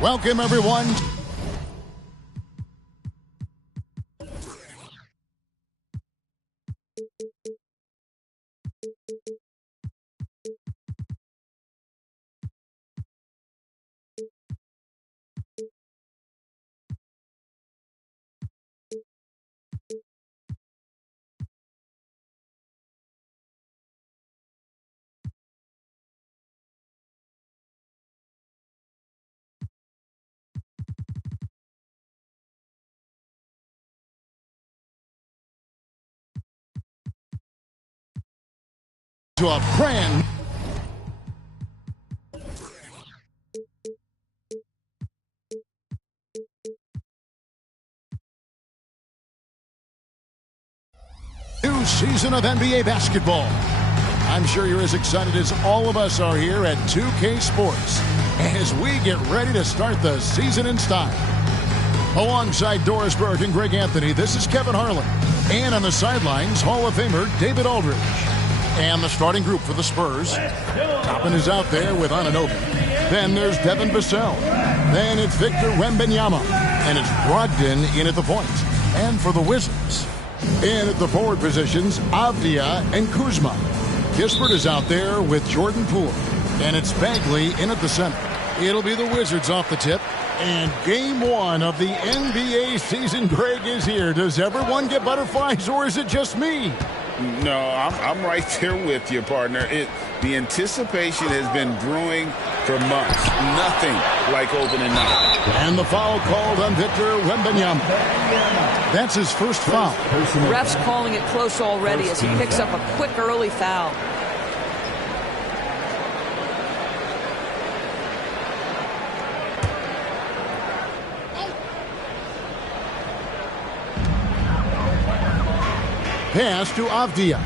Welcome, everyone. To a brand new season of NBA basketball. I'm sure you're as excited as all of us are here at 2K Sports as we get ready to start the season in style. Alongside Doris Burke and Greg Anthony, this is Kevin Harlan. And on the sidelines, Hall of Famer David Aldridge. And the starting group for the Spurs. Toppin is out there with Anunoby. Then there's Devin Vassell. Then it's Victor Wembanyama. And it's Brogdon in at the point. And for the Wizards, in at the forward positions, Avdia and Kuzma. Kispert is out there with Jordan Poole. And it's Bagley in at the center. It'll be the Wizards off the tip. And game one of the NBA season, Greg, is here. Does everyone get butterflies, or is it just me? No, I'm right there with you, partner. The anticipation has been brewing for months. Nothing like opening night. And the foul called on Victor Wembanyama. That's his first foul. Ref's calling it close already as he picks up a quick early foul. Pass to Avdia.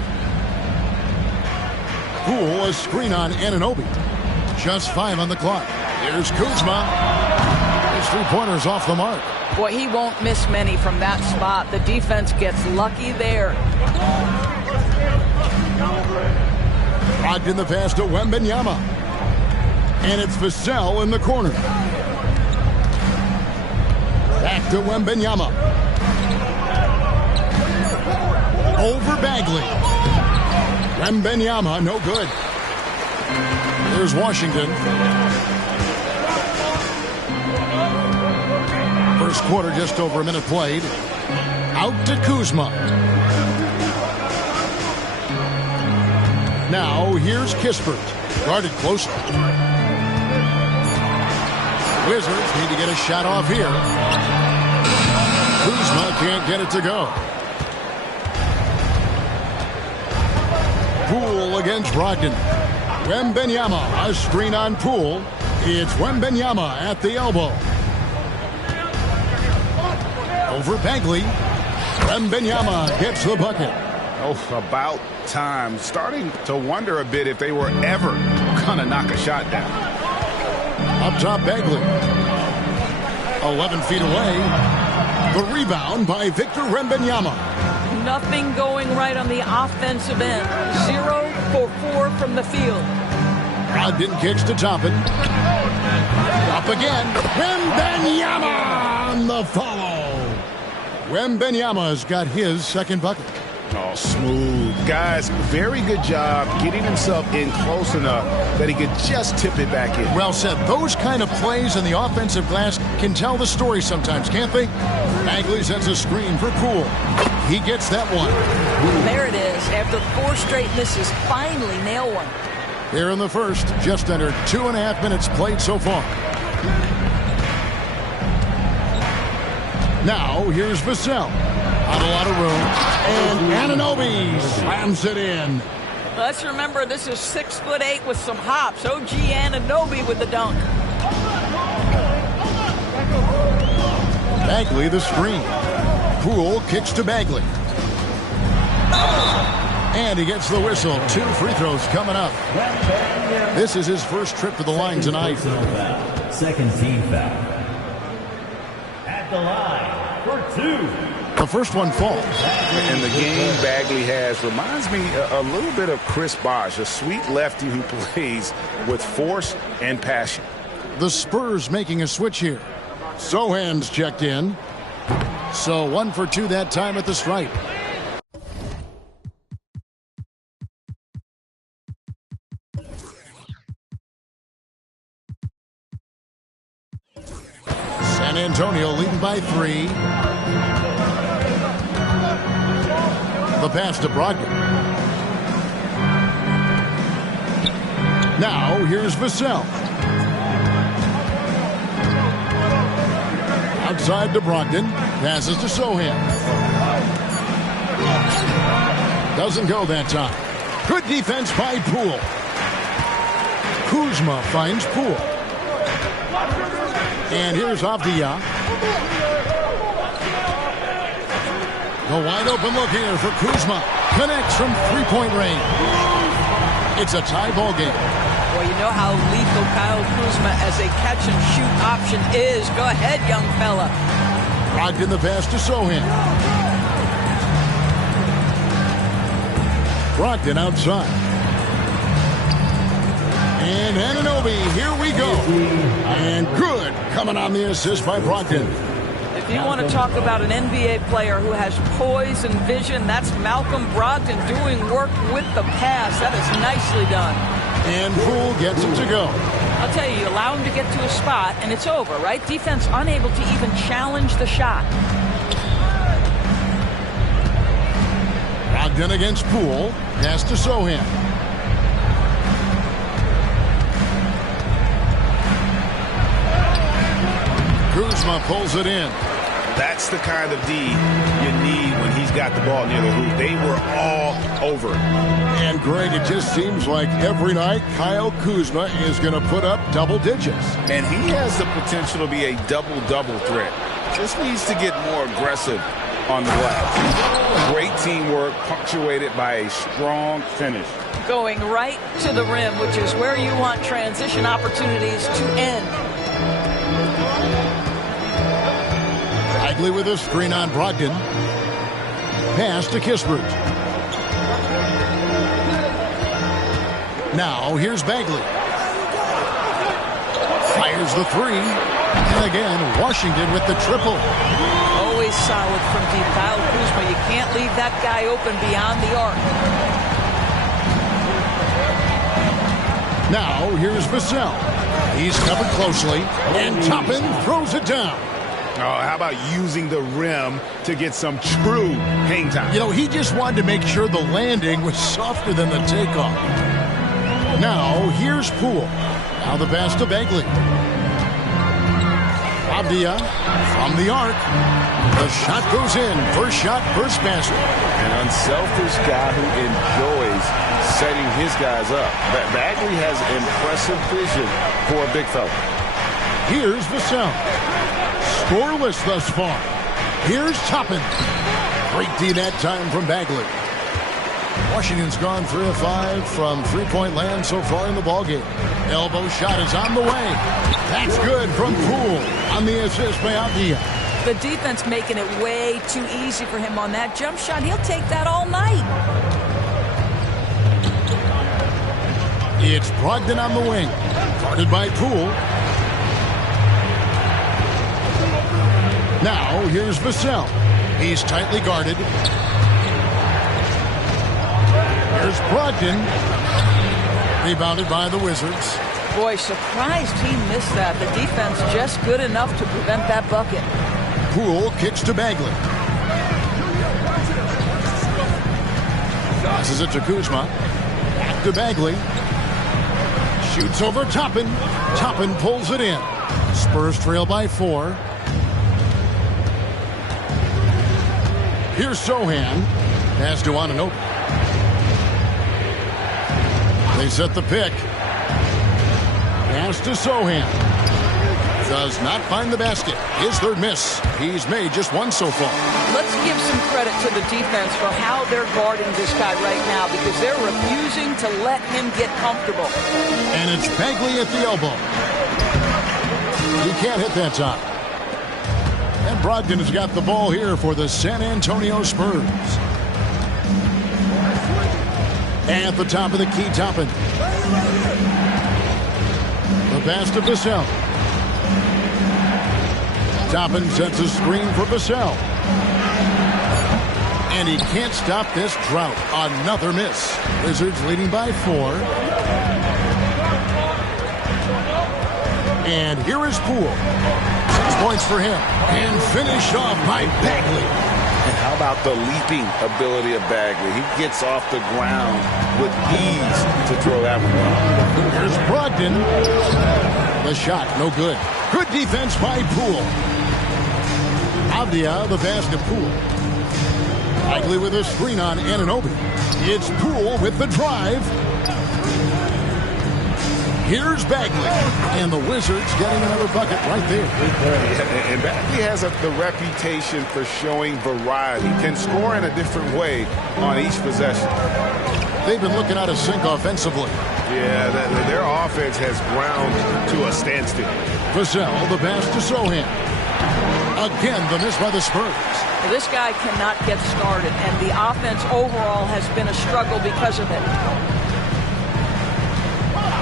Poole, a screen on Anunoby. Just 5 on the clock. Here's Kuzma. His three-pointer's off the mark. Boy, he won't miss many from that spot. The defense gets lucky there. Brogdon the pass to Wembanyama. And it's Vassell in the corner. Back to Wembanyama. Over Bagley. Wembanyama, no good. There's Washington. First quarter, just over a minute played. Out to Kuzma. Now, here's Kispert. Guarded closely. Wizards need to get a shot off here. Kuzma can't get it to go. Poole against Brogdon. Wembanyama, a screen on Poole. It's Wembanyama at the elbow. Over Bagley. Wembanyama gets the bucket. Oh, about time. Starting to wonder a bit if they were ever going to knock a shot down. Up top, Bagley. 11 feet away. The rebound by Victor Wembanyama. Nothing going right on the offensive end. 0 for 4 from the field. Brogdon kicks to Toppin. Up again. Wembanyama on the follow. Wembanyama's got his second bucket. Oh, smooth. Guys, very good job getting himself in close enough that he could just tip it back in. Well said. Those kind of plays in the offensive glass can tell the story sometimes, can't they? Bagley sets a screen for Poole. He gets that one. There it is. After 4 straight misses, finally nail one. Here in the first, just under 2.5 minutes played so far. Now, here's Vassell. Not a lot of room. And Anunoby slams it in. Let's remember, this is 6'8" with some hops. OG Anunoby with the dunk. Bagley the screen. Poole kicks to Bagley. And he gets the whistle. 2 free throws coming up. This is his first trip to the line tonight. Second team foul. At the line for 2. The first one falls. And the game Bagley has reminds me a little bit of Chris Bosh, a sweet lefty who plays with force and passion. The Spurs making a switch here. Sohan's checked in. So 1 for 2 that time at the stripe. San Antonio leading by 3. The pass to Brogdon. Now here's Vassell. Outside to Brogdon. Passes to Sohan. Doesn't go that time. Good defense by Poole. Kuzma finds Poole. And here's Avdia. The wide open look here for Kuzma. Connects from three-point range. It's a tie ball game. Well, you know how lethal Kyle Kuzma as a catch-and-shoot option is. Go ahead, young fella. Brogdon the pass to Sohan. Brogdon outside. And Anunoby, here we go. And good coming on the assist by Brogdon. If you want to talk about an NBA player who has poise and vision, that's Malcolm Brogdon doing work with the pass. That is nicely done. And Poole gets him to go. I'll tell you allow him to get to a spot, and it's over, right? Defense unable to even challenge the shot. Brogdon against Poole. Pass to Sohan. Kuzma pulls it in. That's the kind of D you need when he's got the ball near the hoop. They were all over it. And Greg, it just seems like every night Kyle Kuzma is going to put up double digits. And he has the potential to be a double-double threat. Just needs to get more aggressive on the glass. Great teamwork punctuated by a strong finish. Going right to the rim, which is where you want transition opportunities to end. Bagley with a screen on Brogdon. Pass to Kispert. Now here's Bagley. Fires the 3. And again, Washington with the triple. Always solid from deep. Kyle Kuzma, you can't leave that guy open beyond the arc. Now here's Vassell. He's covered closely. And Toppin throws it down. Oh, how about using the rim to get some true hang time? You know, he just wanted to make sure the landing was softer than the takeoff. Now, here's Poole. Now the pass to Bagley. Avdia from the arc. The shot goes in. First shot, first basket. An unselfish guy who enjoys setting his guys up. Bagley has impressive vision for a big fella. Here's Vassell. Scoreless thus far. Here's Toppin. Great D that time from Bagley. Washington's gone 3 of 5 from three-point land so far in the ballgame. Elbow shot is on the way. That's good from Poole on the assist by Avdia. The defense making it way too easy for him on that jump shot. He'll take that all night. It's Brogdon on the wing. Guarded by Poole. Now, here's Vassell. He's tightly guarded. Here's Brogdon. Rebounded by the Wizards. Boy, surprised he missed that. The defense just good enough to prevent that bucket. Poole kicks to Bagley. Passes it to Kuzma. Back to Bagley. Shoots over Toppin. Toppin pulls it in. Spurs trail by 4. Here's Sohan. Pass to Anunoby. They set the pick. Pass to Sohan. Does not find the basket. His third miss. He's made just one so far. Let's give some credit to the defense for how they're guarding this guy right now because they're refusing to let him get comfortable. And it's Bagley at the elbow. He can't hit that time. And Brogdon has got the ball here for the San Antonio Spurs. At the top of the key, Toppin. The pass to Vassell. Toppin sets a screen for Vassell. And he can't stop this drought. Another miss. Wizards leading by 4. And here is Poole. 6 points for him. And finished off by Bagley. And how about the leaping ability of Bagley? He gets off the ground with ease to throw that one. There's Brogdon. The shot, no good. Good defense by Poole. Avdia, the pass to Poole. Bagley with a screen on Anunoby. It's Poole with the drive. Here's Bagley. And the Wizards getting another bucket right there. And Bagley has the reputation for showing variety. Can score in a different way on each possession. They've been looking out of sync offensively. Yeah, their offense has ground to a standstill. Vassell, the pass to Sohan. Again, the miss by the Spurs. This guy cannot get started, and the offense overall has been a struggle because of it.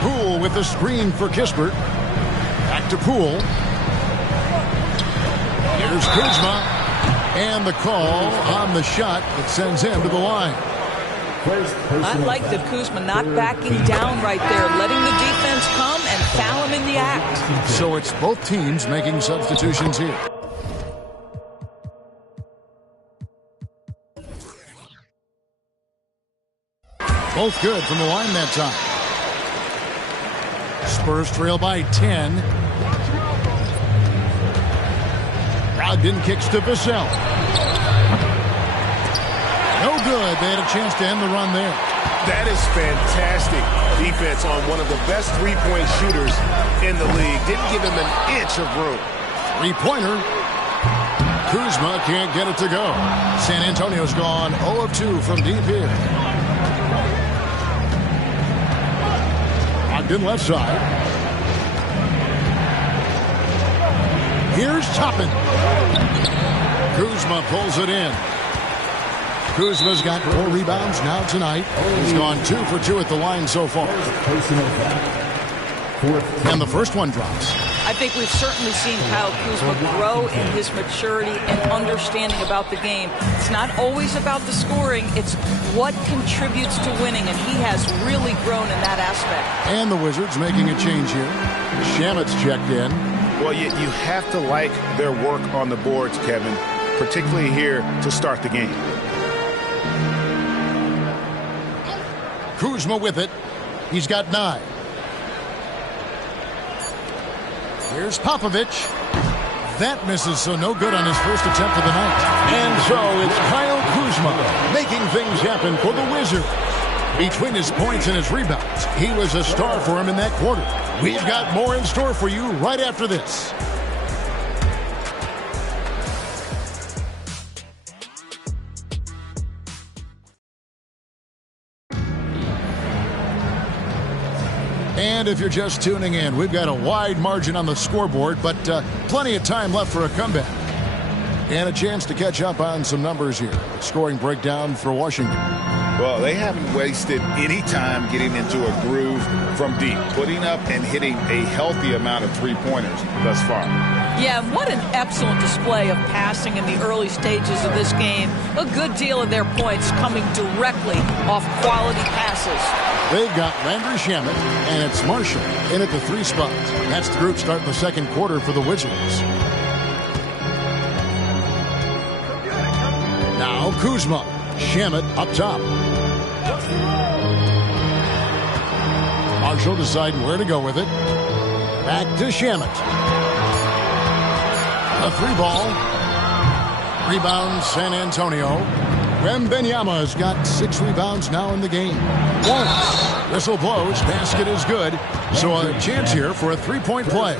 Poole with the screen for Kispert. Back to Poole. Here's Kuzma. And the call on the shot that sends him to the line. I like that Kuzma not backing down right there, letting the defense come and foul him in the act. So it's both teams making substitutions here. Both good from the line that time. Spurs trail by 10. Brogdon kicks to Vassell. No good. They had a chance to end the run there. That is fantastic defense on one of the best three-point shooters in the league. Didn't give him an inch of room. Three-pointer. Kuzma can't get it to go. San Antonio's gone 0 of 2 from deep here. Ogden left side. Here's Toppin. Kuzma pulls it in. Kuzma's got 4 rebounds now tonight. He's gone 2 for 2 at the line so far. And the first one drops. I think we've certainly seen Kyle Kuzma grow in his maturity and understanding about the game. It's not always about the scoring. It's what contributes to winning, and he has really grown in that aspect. And the Wizards making a change here. Shamet's checked in. Well, you have to like their work on the boards, Kevin, particularly here to start the game. Kuzma with it. He's got 9. Here's Popovich. That misses, so no good on his first attempt of the night. And so it's Kyle Kuzma making things happen for the Wizards. Between his points and his rebounds, he was a star for him in that quarter. We've got more in store for you right after this. And if you're just tuning in, we've got a wide margin on the scoreboard, but plenty of time left for a comeback. And a chance to catch up on some numbers here. Scoring breakdown for Washington. Well, they haven't wasted any time getting into a groove from deep, putting up and hitting a healthy amount of three-pointers thus far. Yeah, what an excellent display of passing in the early stages of this game. A good deal of their points coming directly off quality passes. They've got Landry Shamet, and it's Marshall in at the 3 spot. That's the group starting the second quarter for the Wizards. Now Kuzma. Shamet up top. Marshall deciding where to go with it. Back to Shamet. A 3-ball. Rebound San Antonio. Wembanyama's got 6 rebounds now in the game. Once. Whistle blows. Basket is good. So a chance here for a 3-point play.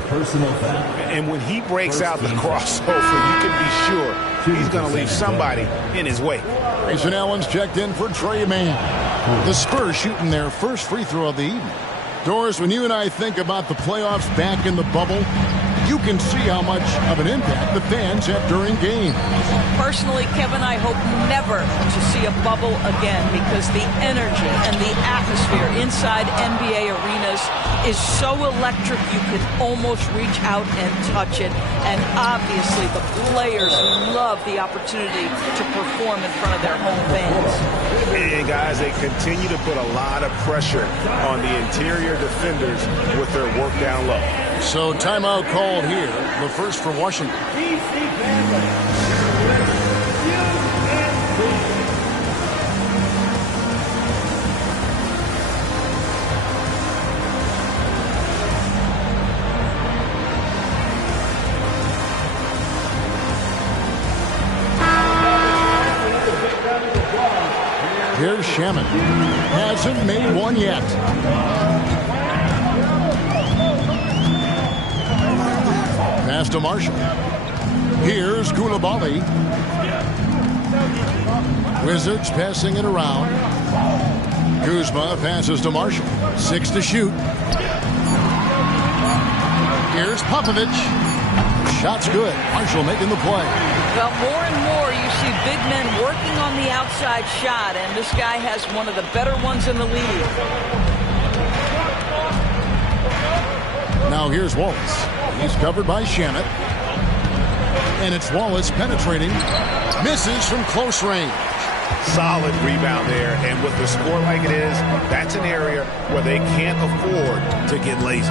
And when he breaks out the crossover, you can be sure he's going to leave somebody in his way. Grayson Allen's checked in for Trey Mann. The Spurs shooting their first free throw of the evening. Doris, when you and I think about the playoffs back in the bubble, you can see how much of an impact the fans have during games. Personally, Kevin, I hope never to see a bubble again because the energy and the atmosphere inside NBA arenas is so electric you can almost reach out and touch it. And obviously the players love the opportunity to perform in front of their home fans. And guys, they continue to put a lot of pressure on the interior defenders with their work down low. So timeout called here, the first for Washington. Here's Shaman. Hasn't made one yet. Pass to Marshall. Here's Koulibaly. Wizards passing it around. Kuzma passes to Marshall. 6 to shoot. Here's Popovich. Shot's good. Marshall making the play. Well, more and more you see big men working on the outside shot, and this guy has one of the better ones in the league. Now here's Wallace. He's covered by Shamet. And it's Wallace penetrating. Misses from close range. Solid rebound there, and with the score like it is, that's an area where they can't afford to get lazy.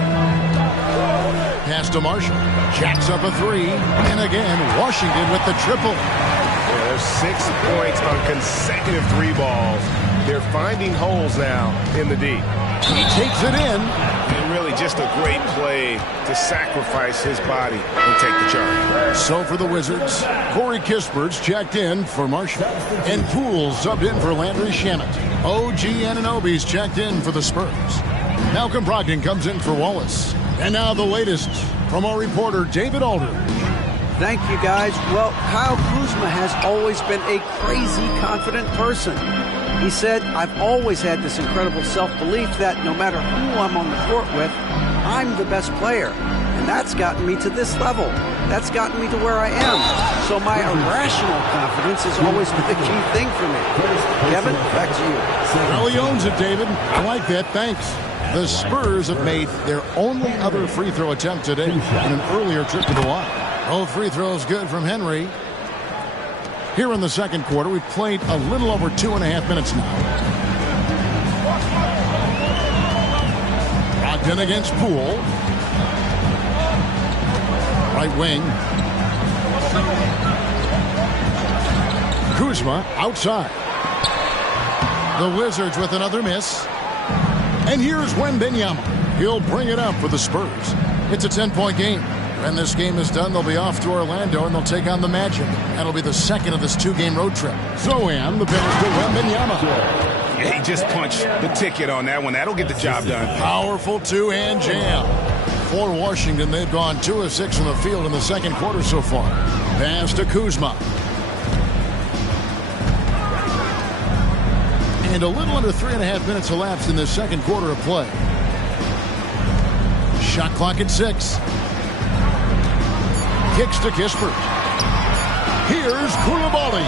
Pass to Marshall. Jacks up a 3. And again, Washington with the triple. Yeah, there's 6 points on consecutive 3 balls. They're finding holes now in the D. He takes it in. And really just a great play to sacrifice his body and take the charge. So for the Wizards, Corey Kispert's checked in for Marshall. And Poole subbed in for Landry Shamet. OG Anunoby's checked in for the Spurs. Malcolm Brogdon comes in for Wallace. And now the latest from our reporter, David Aldridge. Thank you, guys. Well, Kyle Kuzma has always been a crazy confident person. He said, I've always had this incredible self-belief that no matter who I'm on the court with, I'm the best player. And that's gotten me to this level. That's gotten me to where I am. So my irrational confidence has always been the key thing for me. Kevin, back to you. Well, he owns it, David. I like that. Thanks. The Spurs have made their only other free throw attempt today in an earlier trip to the line. Both free throws good from Henry. Here in the second quarter, we've played a little over 2.5 minutes now. Brogdon against Poole. Right wing. Kuzma outside. The Wizards with another miss. And here's Wembanyama. He'll bring it up for the Spurs. It's a 10-point game. When this game is done, they'll be off to Orlando, and they'll take on the Magic. That'll be the second of this 2-game road trip. Zohan, the pass to Wembanyama. Yeah, he just punched the ticket on that one. That'll get the job done. Powerful two-hand jam. For Washington, they've gone 2 of 6 from the field in the second quarter so far. Pass to Kuzma. And a little under 3.5 minutes elapsed in the second quarter of play. Shot clock at 6. Kicks to Kispert. Here's Koulibaly.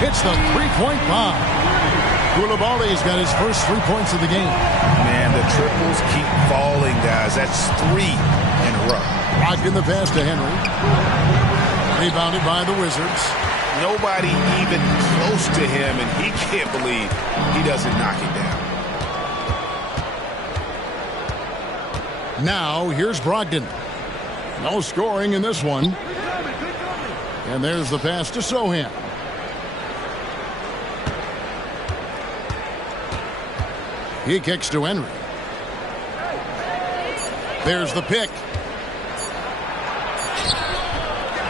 Hits the three-point bomb. Koulibaly's got his first 3 points of the game. Man, the triples keep falling, guys. That's 3 in a row. Brogdon the pass to Henry. Rebounded by the Wizards. Nobody even close to him, and he can't believe he doesn't knock it down. Now, here's Brogdon. No scoring in this one. And there's the pass to Zohan. He kicks to Henry. There's the pick.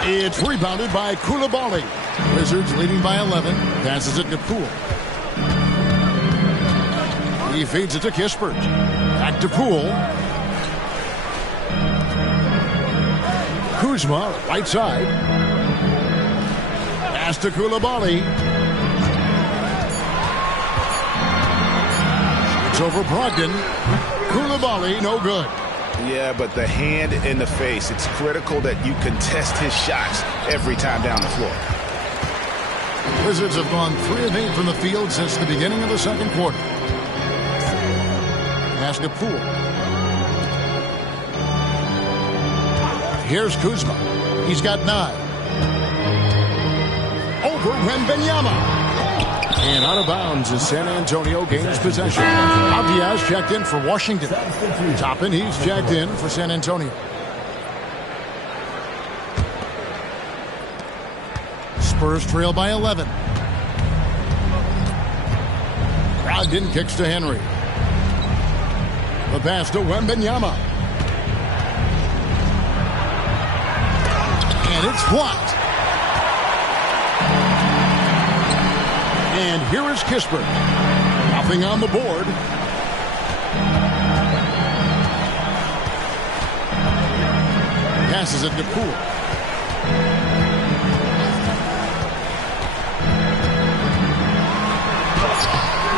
It's rebounded by Koulibaly. Wizards leading by 11. Passes it to Poole. He feeds it to Kispert. Back to Poole. Kuzma, right side. Pass to Koulibaly. It's over Brogdon. Koulibaly, no good. Yeah, but the hand in the face, it's critical that you contest his shots every time down the floor. Wizards have gone 3 of 8 from the field since the beginning of the second quarter. Pass to Poole. Here's Kuzma. He's got 9. Over Wembanyama. And out of bounds as San Antonio gains possession. Abdiaz checked in for Washington. Toppin, he's checked in for San Antonio. Spurs trail by 11. Brogdon kicks to Henry. The pass to Wembanyama. And it's blocked. And here is Kispert. Nothing on the board. Passes it to Poole.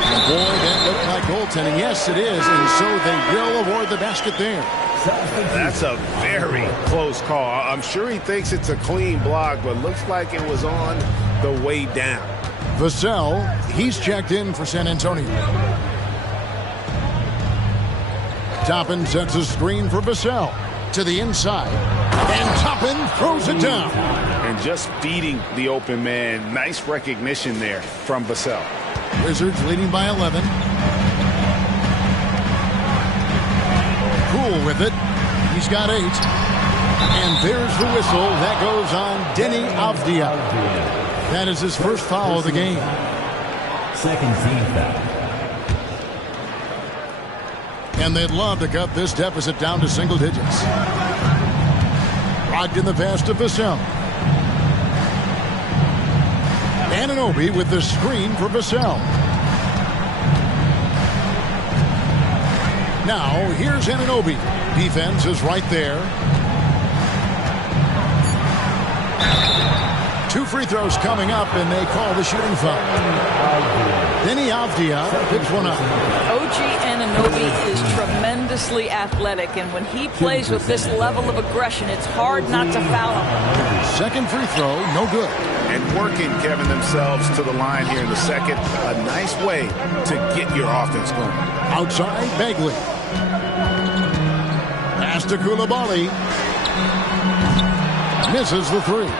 And boy, that looked like goaltending. Yes, it is. And so they will award the basket there. That's a very close call. I'm sure he thinks it's a clean block, but looks like it was on the way down. Vassell, he's checked in for San Antonio. Toppin sets a screen for Vassell to the inside. And Toppin throws it down. And just feeding the open man. Nice recognition there from Vassell. Wizards leading by 11. Poole with it. He's got 8. And there's the whistle. That goes on Denny Avdia. That is his first foul of the game. Second team foul. And they'd love to cut this deficit down to single digits. Brogdon the pass to Vassell. Anunoby with the screen for Vassell. Now, here's Anunoby. Defense is right there. 2 free throws coming up, and they call the shooting foul. Denny Avdia picks one up. OG Anunoby is tremendously athletic, and when he plays with this level of aggression, it's hard not to foul him. Second free throw, no good. And working, Kevin, themselves to the line here in the second. A nice way to get your offense going. Outside, Bagley. Pass to Koulibaly. Misses the 3.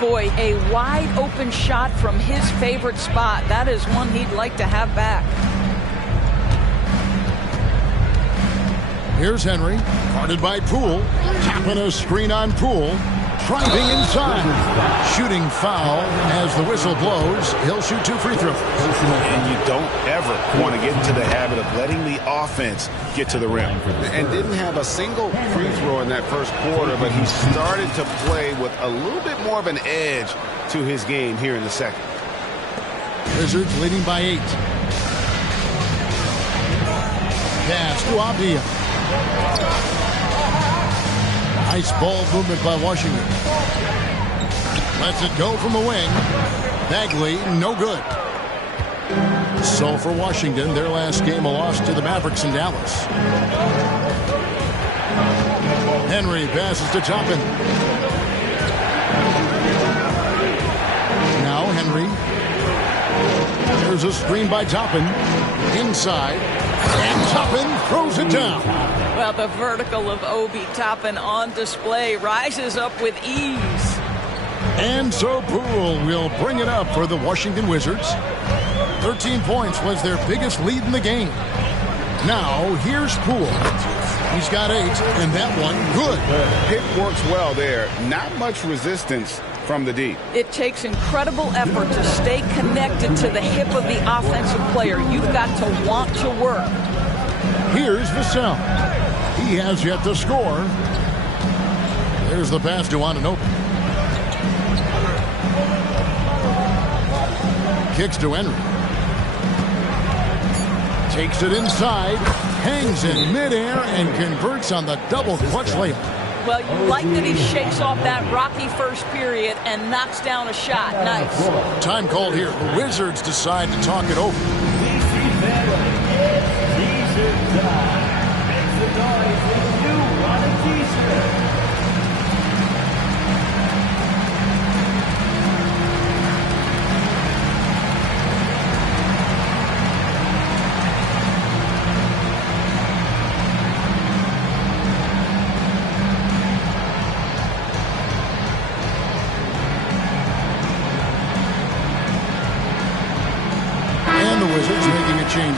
Boy, a wide open shot from his favorite spot. That is one he'd like to have back. Here's Henry, guarded by Poole. Tapping a screen on Poole. Driving inside. Shooting foul as the whistle blows. He'll shoot 2 free throws. And you don't ever want to get into the habit of letting the offense get to the rim. And didn't have a single free throw in that first quarter, but he started to play with a little bit more of an edge to his game here in the second. Wizards leading by 8. Pass to Avdia. Nice ball movement by Washington. Lets it go from the wing. Bagley, no good. So for Washington, their last game a loss to the Mavericks in Dallas. Henry passes to Toppin. Now Henry. There's a screen by Toppin. Inside. And Toppin throws it down. Well, the vertical of Obi Toppin on display rises up with ease. And so Poole will bring it up for the Washington Wizards. 13 points was their biggest lead in the game. Now, here's Poole. He's got 8, and that one good. Pick works well there. Not much resistance from the D. It takes incredible effort to stay connected to the hip of the offensive player. You've got to want to work. Here's Vassell. He has yet to score. There's the pass to Anunoby. Kicks to Henry. Takes it inside. Hangs in midair and converts on the double clutch layup. Well, you like that he shakes off that rocky first period and knocks down a shot. Nice. Time called here. The Wizards decide to talk it over.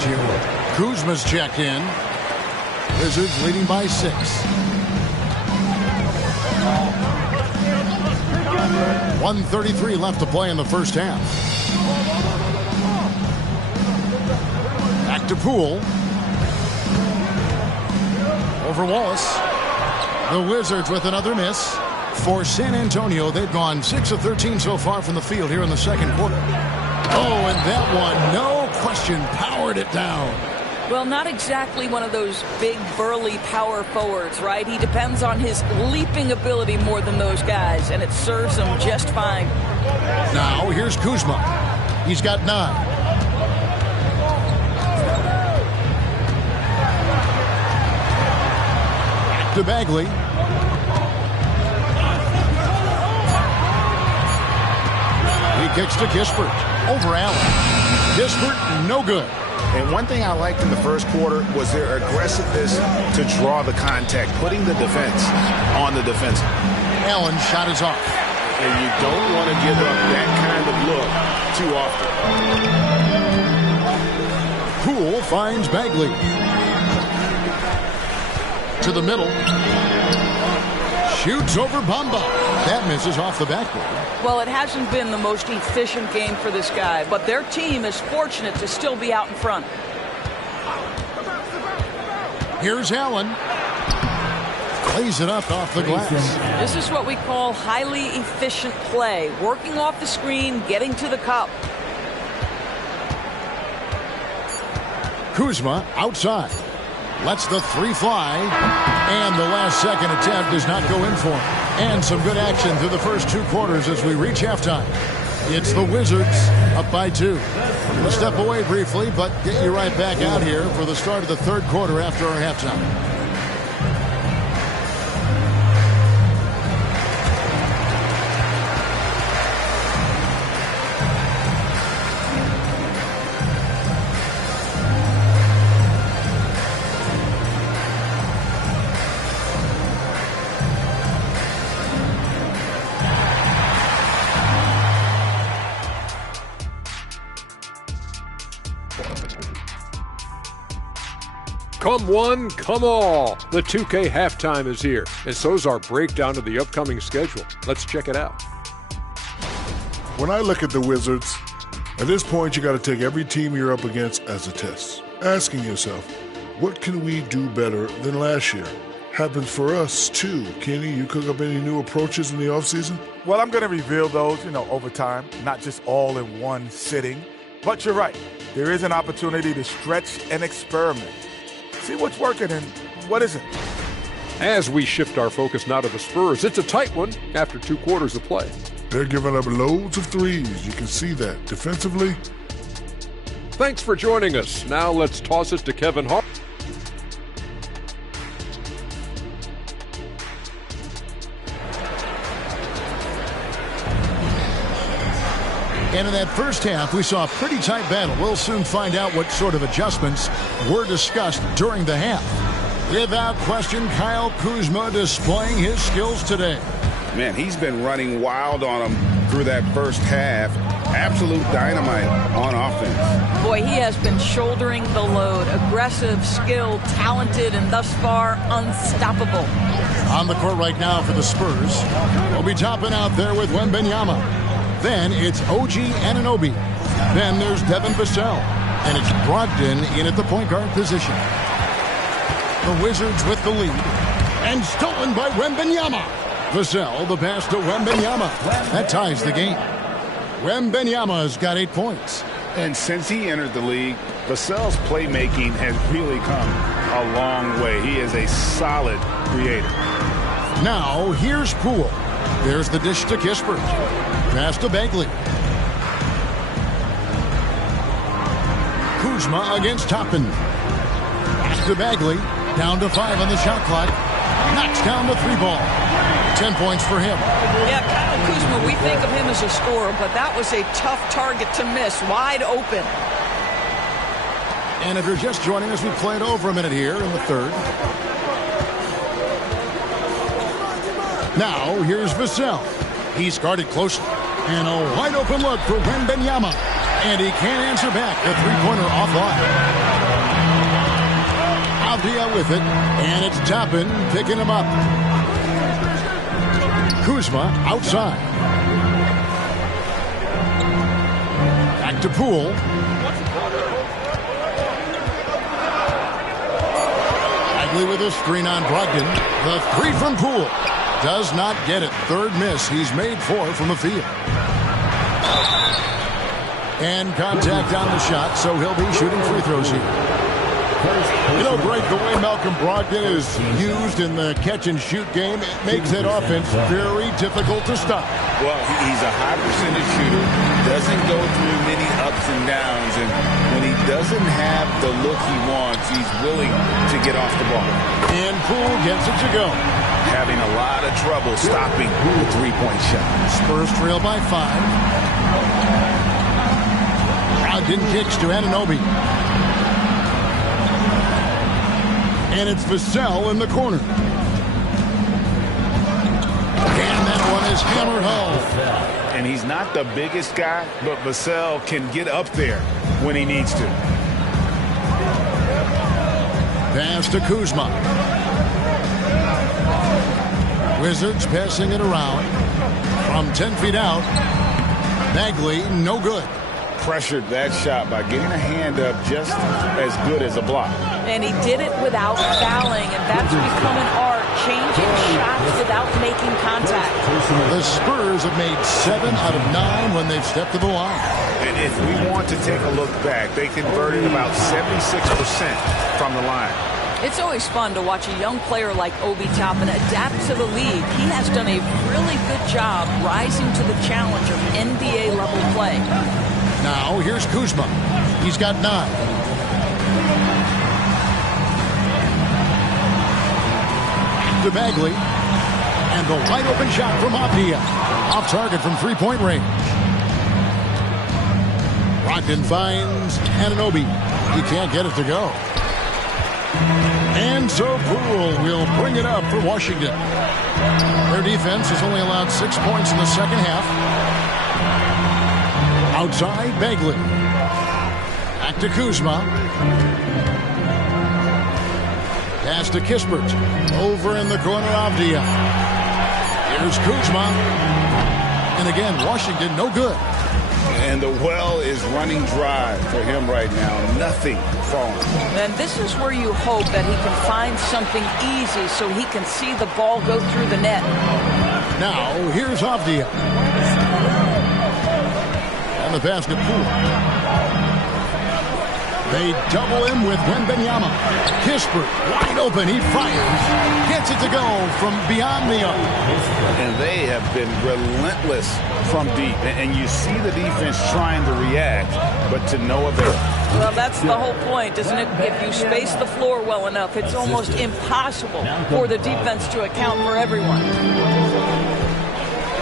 change here. Kuzma's checked in. Wizards leading by 6. 1:33 left to play in the first half. Back to Poole. Over Wallace. The Wizards with another miss. For San Antonio, they've gone 6 of 13 so far from the field here in the second quarter. Oh, and that one, no question, powered it down. Well, not exactly one of those big, burly power forwards, right? He depends on his leaping ability more than those guys, and it serves him just fine. Now, here's Kuzma. He's got 9. Back to Bagley. He kicks to Kispert. Over Allen. Kispert, no good. And one thing I liked in the first quarter was their aggressiveness to draw the contact, putting the defense on the defensive. Allen's shot is off. And you don't want to give up that kind of look too often. Poole finds Bagley. To the middle. Shoots over Bamba. That misses off the backboard. Well, it hasn't been the most efficient game for this guy, but their team is fortunate to still be out in front. Here's Allen. Plays it up off the glass. This is what we call highly efficient play. Working off the screen, getting to the cup. Kuzma outside. Lets the 3 fly. And the last second attempt does not go in for him. And some good action through the first 2 quarters as we reach halftime. It's the Wizards up by 2. We'll step away briefly, but get you right back out here for the start of the third quarter after our halftime. Come one, come all. The 2K halftime is here, and so's our breakdown of the upcoming schedule. Let's check it out. When I look at the Wizards, at this point you got to take every team you're up against as a test. Asking yourself, what can we do better than last year? Happens for us too. Kenny, you cook up any new approaches in the offseason? Well, I'm going to reveal those, over time, not just all in one sitting. But you're right. There is an opportunity to stretch and experiment. See what's working and what isn't. As we shift our focus now to the Spurs, it's a tight one after 2 quarters of play. They're giving up loads of threes. You can see that. Defensively. Thanks for joining us. Now let's toss it to Kevin Hart. And in that first half, we saw a pretty tight battle. We'll soon find out what sort of adjustments were discussed during the half. Without question, Kyle Kuzma displaying his skills today. Man, he's been running wild on him through that first half. Absolute dynamite on offense. Boy, he has been shouldering the load. Aggressive, skilled, talented, and thus far unstoppable. On the court right now for the Spurs. We'll be topping out there with Wembanyama. Then it's OG Anunoby. Then there's Devin Vassell. And it's Brogdon in at the point guard position. The Wizards with the lead. And stolen by Wembanyama. Vassell, the pass to Wembanyama. That ties the game. Wembanyama's got 8 points. And since he entered the league, Vassell's playmaking has really come a long way. He is a solid creator. Now, here's Poole. There's the dish to Kispert. Pass to Bagley. Kuzma against Toppin. Pass to Bagley. Down to 5 on the shot clock. Knocks down the 3 ball. 10 points for him. Yeah, Kyle Kuzma, we think of him as a scorer, but that was a tough target to miss. Wide open. And if you're just joining us, we played over a minute here in the third. Now, here's Vassell. He's guarded closely. And a wide open look for Wembanyama. And he can't answer back. The 3-pointer offline. Avdia with it, and it's Toppin picking him up. Kuzma outside. Back to Poole. Bagley with a screen on Brogdon. The three from Poole. Does not get it. Third miss. He's made 4 from the field. And contact on the shot, so he'll be shooting free throws here. You know, Greg, the way Malcolm Brogdon is used in the catch-and-shoot game, it makes that offense very difficult to stop. Well, he's a high percentage shooter, doesn't go through many ups and downs, and when he doesn't have the look he wants, he's willing to get off the ball. And Poole gets it to go. Having a lot of trouble stopping the three-point shot. Spurs trail by 5. Brogdon kicks to Anunoby. And it's Vassell in the corner. And that one is hammered home. And he's not the biggest guy, but Vassell can get up there when he needs to. Pass to Kuzma. Wizards passing it around. From 10 feet out. Bagley, no good. Pressured that shot by getting a hand up just as good as a block. And he did it without fouling, and that's become an art, changing shots without making contact. The Spurs have made 7 out of 9 when they've stepped to the line. And if we want to take a look back, they converted about 76% from the line. It's always fun to watch a young player like Obi Toppin adapt to the league. He has done a really good job rising to the challenge of NBA-level play. Now, here's Kuzma. He's got 9. To Bagley. And the wide open shot from Avdia. Off target from three-point range. Brogdon finds Anunoby. He can't get it to go. And so Poole will bring it up for Washington. Their defense has only allowed 6 points in the second half. Outside, Bagley. Back to Kuzma. Pass to Kispert. Over in the corner, Avdia. Here's Kuzma. And again, Washington, no good. And the well is running dry for him right now. Nothing falling. And this is where you hope that he can find something easy so he can see the ball go through the net. Now, here's Avdia. And the pass to Poole. They double him with Wembanyama. Kispert, wide open, he fires. Gets it to go from beyond the arc. And they have been relentless from deep. And you see the defense trying to react, but to no avail. Well, that's the whole point, isn't it? If you space the floor well enough, it's almost impossible for the defense to account for everyone.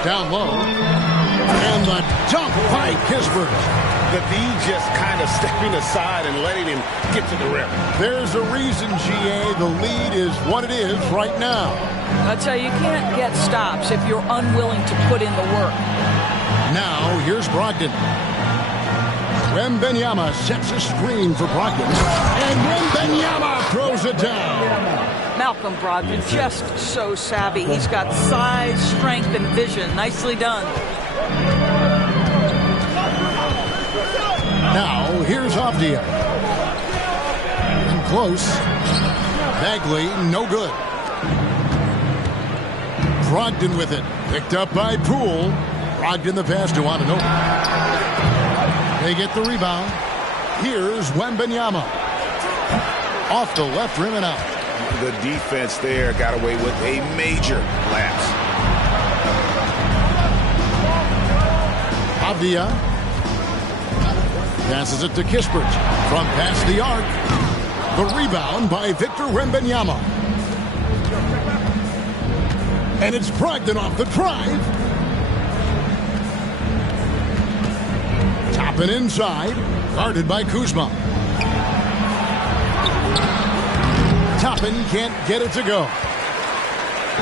Down low. And the dunk by Kispert. The D just kind of stepping aside and letting him get to the rim. There's a reason, GA, the lead is what it is right now. I tell you, you can't get stops if you're unwilling to put in the work. Now, here's Brogdon. Wembanyama sets a screen for Brogdon. And Wembanyama throws it down. Malcolm Brogdon, just so savvy. He's got size, strength, and vision. Nicely done. Now, here's Avdia. And close. Bagley, no good. Brogdon with it. Picked up by Poole. Brogdon the pass to Anunoby. They get the rebound. Here's Wembanyama. Off the left rim and out. The defense there got away with a major lapse. Avdia passes it to Kispert from past the arc. The rebound by Victor Wembanyama. And it's Brogdon off the drive. Toppin inside, guarded by Kuzma. Toppin can't get it to go.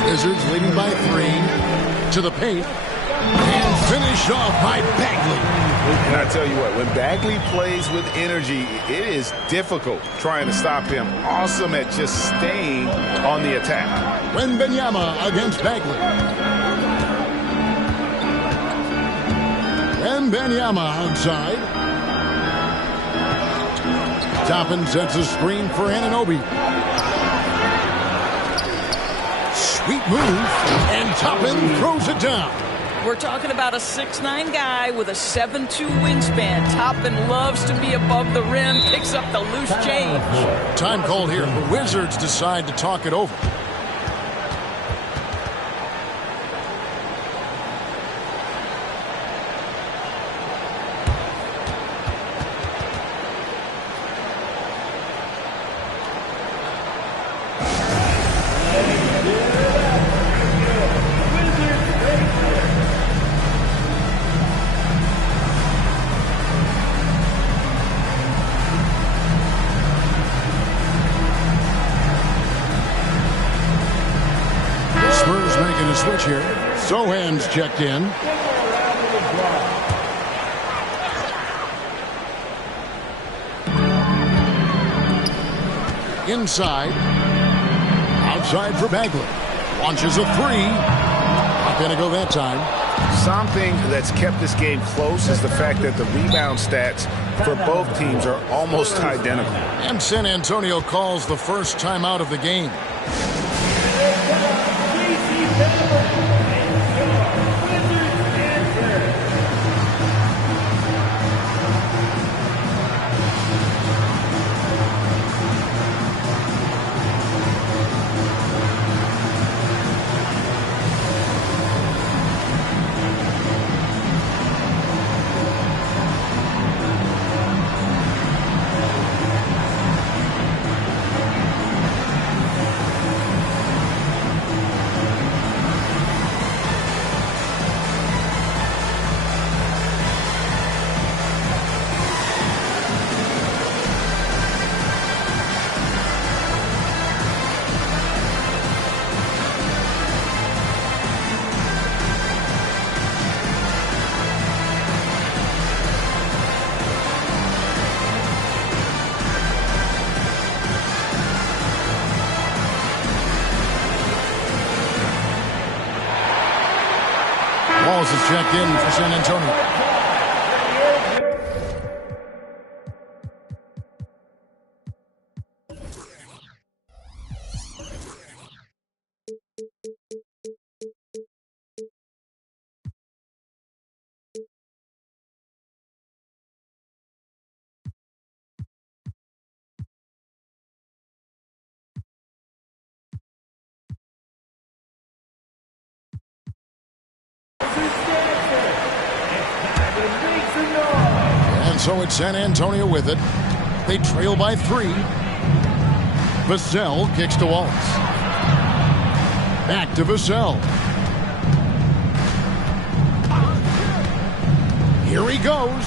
Wizards leading by 3 to the paint. And Finished off by Bagley. And I tell you what, when Bagley plays with energy, it is difficult trying to stop him. Awesome at just staying on the attack. Wembanyama against Bagley. Wembanyama outside. Toppin sets a screen for Anunoby. Sweet move, and Toppin throws it down. We're talking about a 6'9" guy with a 7'2" wingspan. Toppin loves to be above the rim, picks up the loose change. Time called here. The Wizards decide to talk it over. Spurs making a switch here. Sohan's checked in. Inside. Outside for Bagley. Launches a three. Not going to go that time. Something that's kept this game close is the fact that the rebound stats for both teams are almost identical. And San Antonio calls the first timeout of the game. Walls is checked in for San Antonio. And so it's San Antonio with it. They trail by 3. Vassell kicks to Wallace. Back to Vassell. Here he goes.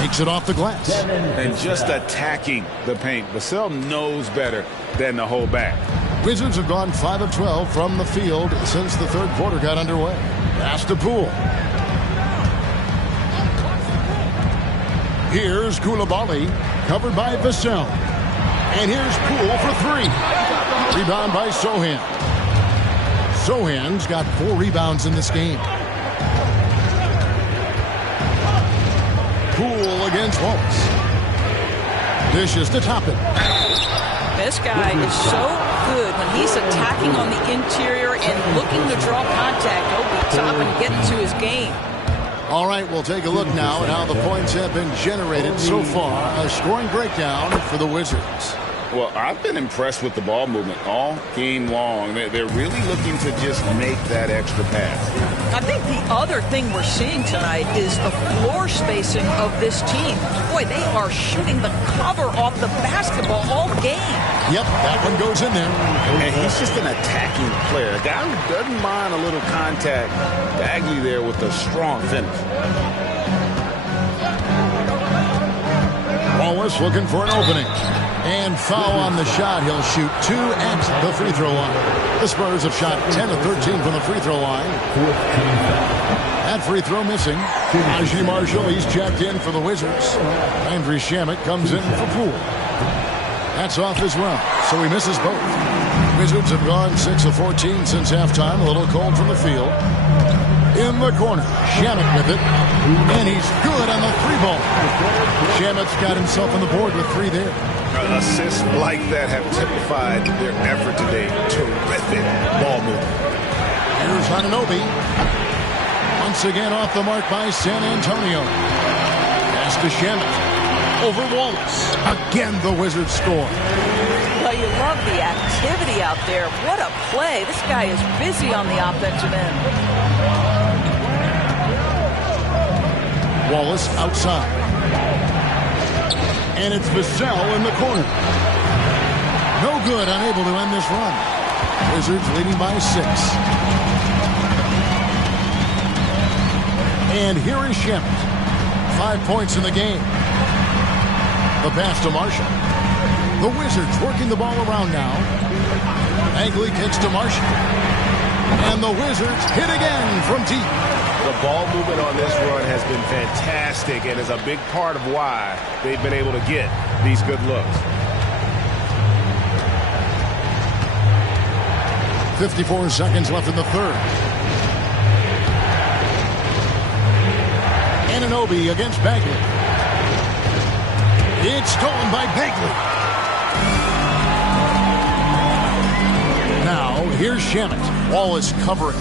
Takes it off the glass. And just attacking the paint. Vassell knows better than to hold back. Wizards have gone 5 of 12 from the field since the third quarter got underway. Pass to Poole. Here's Koulibaly, covered by Vassell. And here's Poole for 3. Rebound by Sohan. Sohan's got 4 rebounds in this game. Poole against Wallace. Dishes to Toppin. This guy is so good when he's attacking on the interior and looking to draw contact. He'll be Toppin getting to his game. All right, we'll take a look now at how the points have been generated so far. A scoring breakdown for the Wizards. Well, I've been impressed with the ball movement all game long. They're really looking to just make that extra pass. I think the other thing we're seeing tonight is the floor spacing of this team. Boy, they are shooting the cover off the basketball all game. Yep, that one goes in there. And he's just an attacking player. A guy who doesn't mind a little contact. Bagley there with a strong finish. Wallace looking for an opening. And foul on the shot. He'll shoot 2 at the free throw line. The Spurs have shot 10 of 13 from the free throw line. That free throw missing. Najee Marshall, he's checked in for the Wizards. Andrew Shamet comes in for Poole. That's off as well, so he misses both. Wizards have gone 6 of 14 since halftime. A little cold from the field. In the corner, Shamet with it. And he's good on the three ball. Shamet's got himself on the board with 3 there. Assists like that have typified their effort today. Terrific ball movement. Here's Anunoby. Once again off the mark by San Antonio. Pass to Shamet. Over Wallace. Again, the Wizards score. Well, you love the activity out there. What a play. This guy is busy on the offensive end. Wallace outside. And it's Vassell in the corner. No good, unable to end this run. Wizards leading by 6. And here is Shamet. 5 points in the game. The pass to Marshall. The Wizards working the ball around now. Bagley kicks to Marshall. And the Wizards hit again from deep. The ball movement on this run has been fantastic and is a big part of why they've been able to get these good looks. 54 seconds left in the third. Anunoby against Bagley. It's stolen by Bagley. Now, here's Shamet. Wallace covering.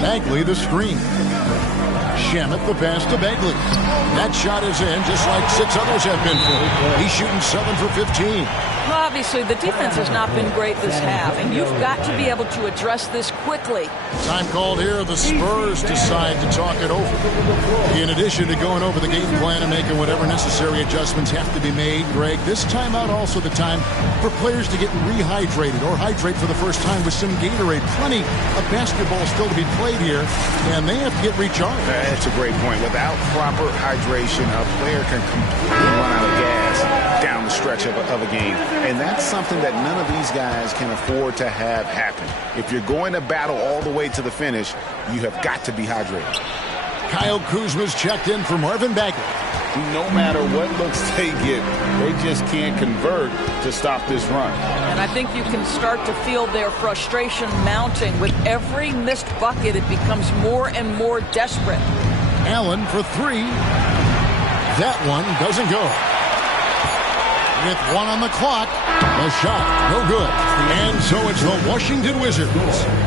Bagley the screen. Shamet the pass to Bagley. That shot is in just like 6 others have been for. He's shooting 7 for 15. Well, obviously, the defense has not been great this half, and you've got to be able to address this quickly. Time called here. The Spurs decide to talk it over. In addition to going over the game plan and making whatever necessary adjustments have to be made, Greg, this timeout also the time for players to get rehydrated or hydrate for the first time with some Gatorade. Plenty of basketball still to be played here, and they have to get recharged. That's a great point. Without proper hydration, a player can completely run out of gas down the stretch of a game. And that's something that none of these guys can afford to have happen. If you're going to battle all the way to the finish, you have got to be hydrated. Kyle Kuzma's checked in for Marvin Bagley. No matter what looks they get, they just can't convert to stop this run. And I think you can start to feel their frustration mounting. With every missed bucket, it becomes more and more desperate. Allen for 3. That one doesn't go. With 1 on the clock, the shot, no good. And so it's the Washington Wizards.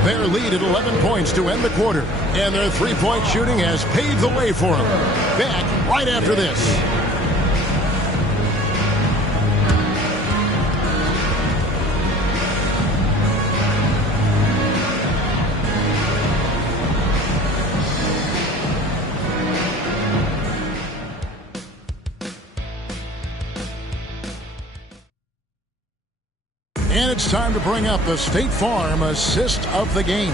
Their lead at 11 points to end the quarter. And their three-point shooting has paved the way for them. Back right after this. And it's time to bring up the State Farm assist of the game.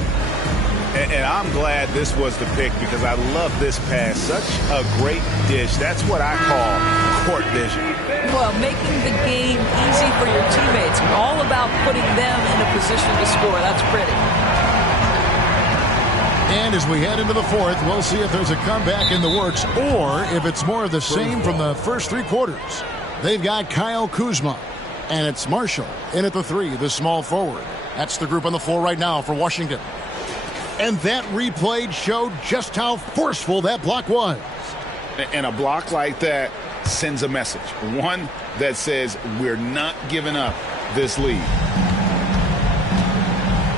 And I'm glad this was the pick because I love this pass. Such a great dish. That's what I call court vision. Well, making the game easy for your teammates. All about putting them in a position to score. That's pretty. And as we head into the fourth, we'll see if there's a comeback in the works or if it's more of the same from the first 3 quarters. They've got Kyle Kuzma. And it's Marshall in at the 3, the small forward. That's the group on the floor right now for Washington. And that replay showed just how forceful that block was. And a block like that sends a message. One that says we're not giving up this lead.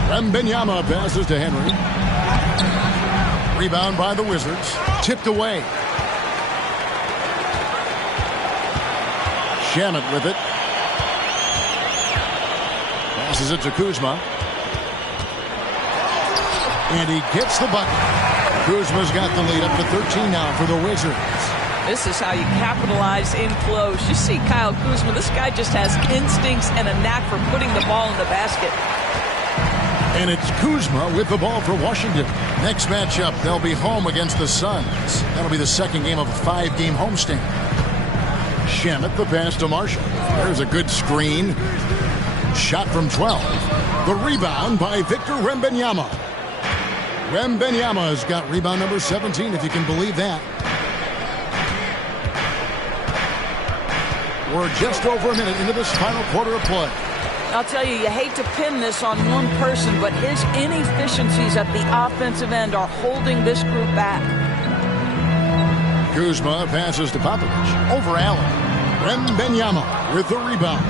Wembanyama passes to Henry. Rebound by the Wizards. Tipped away. Shamet with it. Passes it to Kuzma. And he gets the bucket. Kuzma's got the lead up to 13 now for the Wizards. This is how you capitalize in close. You see Kyle Kuzma, this guy just has instincts and a knack for putting the ball in the basket. And it's Kuzma with the ball for Washington. Next matchup, they'll be home against the Suns. That'll be the second game of a 5-game homestand. Shamet the pass to Marshall. There's a good screen. Shot from 12. The rebound by Victor Wembanyama. Wembanyama's got rebound number 17, if you can believe that. We're just over a minute into this final quarter of play. I'll tell you, you hate to pin this on one person, but his inefficiencies at the offensive end are holding this group back. Kuzma passes to Popovich. Over Allen. Wembanyama with the rebound.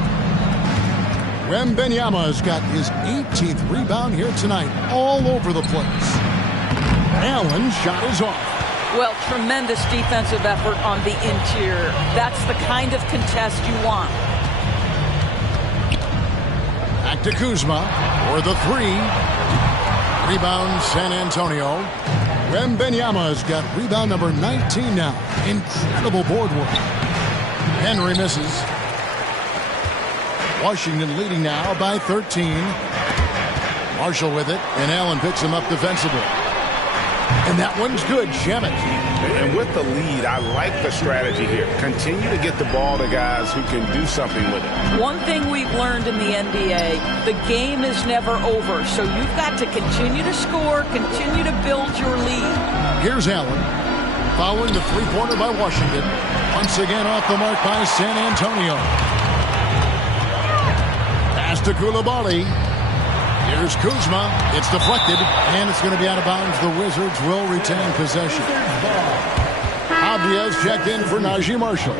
Wembanyama's got his 18th rebound here tonight, all over the place. Allen's shot is off. Well, tremendous defensive effort on the interior. That's the kind of contest you want. Back to Kuzma for the three. Rebound San Antonio. Wembanyama's got rebound number 19 now. Incredible board work. Henry misses. Washington leading now by 13. Marshall with it, and Allen picks him up defensively. And that one's good, Shamet. And with the lead, I like the strategy here. Continue to get the ball to guys who can do something with it. One thing we've learned in the NBA, the game is never over. So you've got to continue to score, continue to build your lead. Here's Allen, following the three-pointer by Washington. Once again off the mark by San Antonio. Pass to Coulibaly. Here's Kuzma. It's deflected, and it's going to be out of bounds. The Wizards will retain possession. Abdia's checked in for Najee Marshall.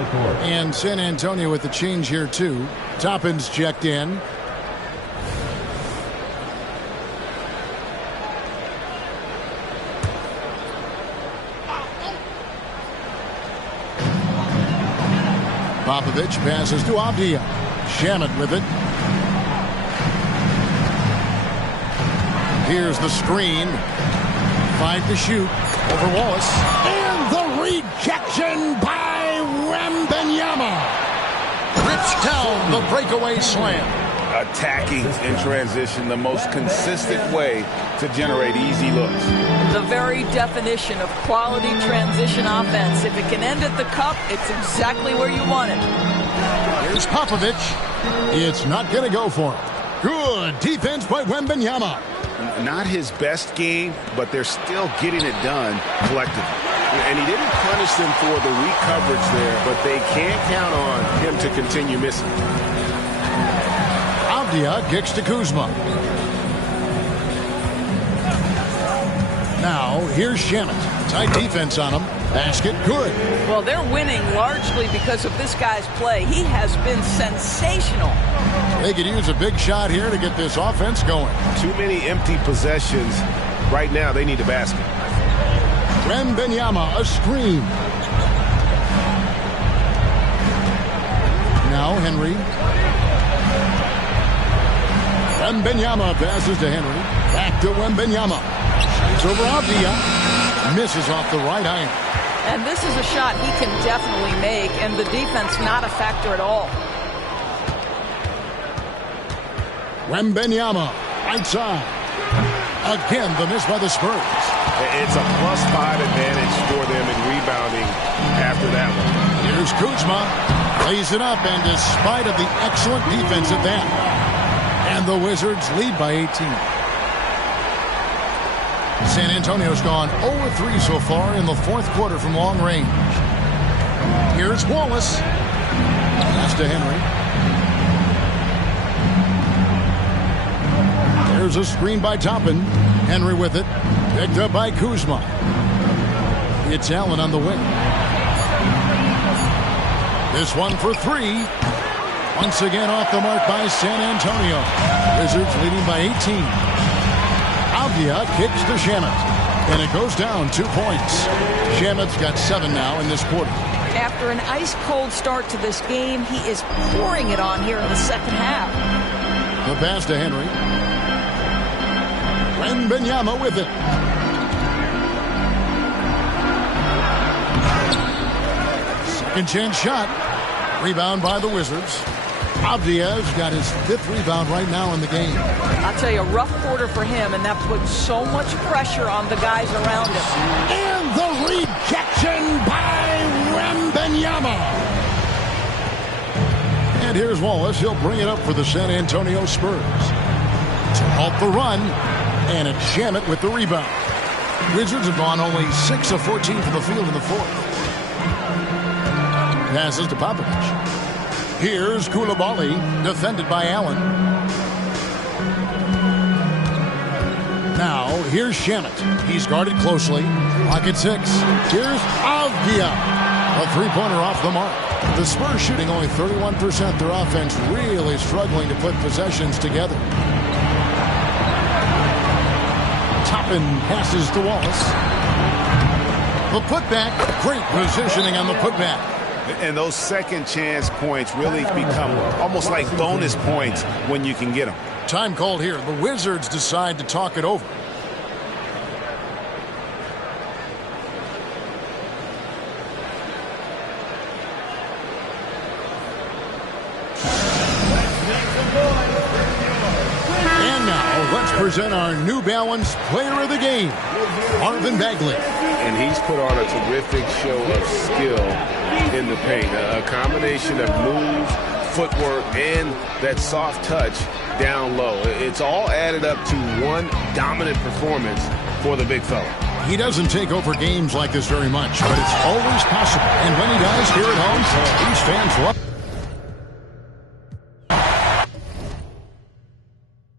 And San Antonio with the change here, too. Toppin's checked in. Popovich passes to Abdia. Shamet with it. Here's the screen. 5 to shoot. Over Wallace. And the rejection by Wembanyama. Rips down the breakaway slam. Attacking in transition, the most consistent way to generate easy looks. The very definition of quality transition offense. If it can end at the cup, it's exactly where you want it. Here's Popovich. It's not going to go for him. Good defense by Wembanyama. Not his best game, but they're still getting it done collectively. And he didn't punish them for the weak coverage there, but they can't count on him to continue missing. Abdia kicks to Kuzma. Now, here's Shamet. Tight defense on him. Basket good. Well, they're winning largely because of this guy's play. He has been sensational. They could use a big shot here to get this offense going. Too many empty possessions. Right now, they need a basket. Wembanyama, a screen. Now Henry. Wembanyama passes to Henry. Back to Wembanyama. Shoots over Abdia. Misses off the right iron. And this is a shot he can definitely make, and the defense not a factor at all. Wembanyama, right side. Again, the miss by the Spurs. It's a +5 advantage for them in rebounding after that one. Here's Kuzma. Lays it up, and despite of the excellent defense at that, and the Wizards lead by 18. San Antonio's gone 0-3 so far in the fourth quarter from long range. Here's Wallace. Pass to Henry. There's a screen by Toppin. Henry with it. Picked up by Kuzma. It's Allen on the wing. This one for three. Once again off the mark by San Antonio. Wizards leading by 18. Abdia kicks to Shamet. And it goes down 2 points. Shamet's got 7 now in this quarter. After an ice-cold start to this game, he is pouring it on here in the second half. The pass to Henry. Wembanyama with it. Second chance shot. Rebound by the Wizards. Abdia's got his 5th rebound right now in the game. I'll tell you, a rough quarter for him, and that puts so much pressure on the guys around him. And the rejection by Wembanyama. And here's Wallace. He'll bring it up for the San Antonio Spurs. To halt the run, and it's Shamet with the rebound. Wizards have gone only 6 of 14 from the field in the fourth. Passes to Popovich. Here's Koulibaly, defended by Allen. Now, here's Shamet. He's guarded closely. Clock at 6. Here's Avdia. A three-pointer off the mark. The Spurs shooting only 31%. Their offense really struggling to put possessions together. Toppin passes to Wallace. The putback. Great positioning on the putback. And those second chance points really become almost like bonus points when you can get them. Time called here. The Wizards decide to talk it over. And now, let's present our New Balance Player of the Game, Marvin Bagley. And he's put on a terrific show of skill in the paint. A combination of moves, footwork, and that soft touch down low. It's all added up to one dominant performance for the big fella. He doesn't take over games like this very much, but it's always possible. And when he does, here at home, he stands up.